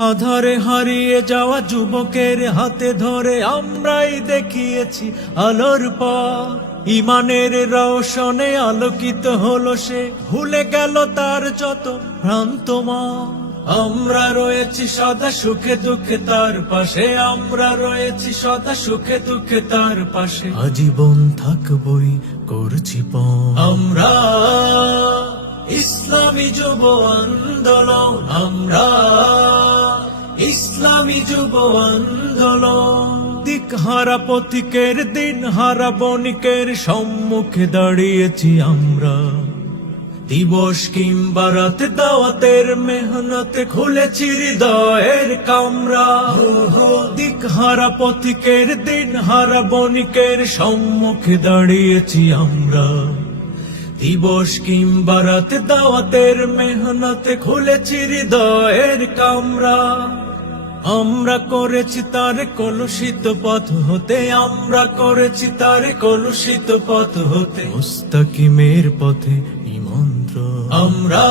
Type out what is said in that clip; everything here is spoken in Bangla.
আধারে হারিয়ে যাওয়া যুবকের হাতে ধরে আমরাই দেখিয়েছি আলোর ইমানের রওশনে আলোকিত হলো সে ভুলে গেল তার যত ভ্রান্তমা আমরা রয়েছি সদা সুখে দুঃখে তার পাশে আমরা রয়েছি সদা সুখে দুঃখে তার পাশে। আজীবন থাকবই করছি। আমরা ইসলামী যুব আন্দোলন আমরা ইসলামী যুব আন্দোলন। দিক হারা পথিকের দিন হারা বণিকের সম্মুখে দাঁড়িয়েছি আমরা। দিবস কিংবা রাতে দাওয়াতের মেহনতে খুলেছি হৃদয়ের কামরা। দিক হারা পথিকের দিন হারা বণিকের সম্মুখে দাঁড়িয়েছি আমরা। দিবস কিংবা রাতে দাওয়াতের মেহনতে খুলেছি হৃদয়ের কামরা। আমরা করেছি তার কলুষিত পথ হতে, আমরা করেছি তার কলুষিত পথ হতে। মুস্তাকিমের পথে নিমন্ত্র আমরা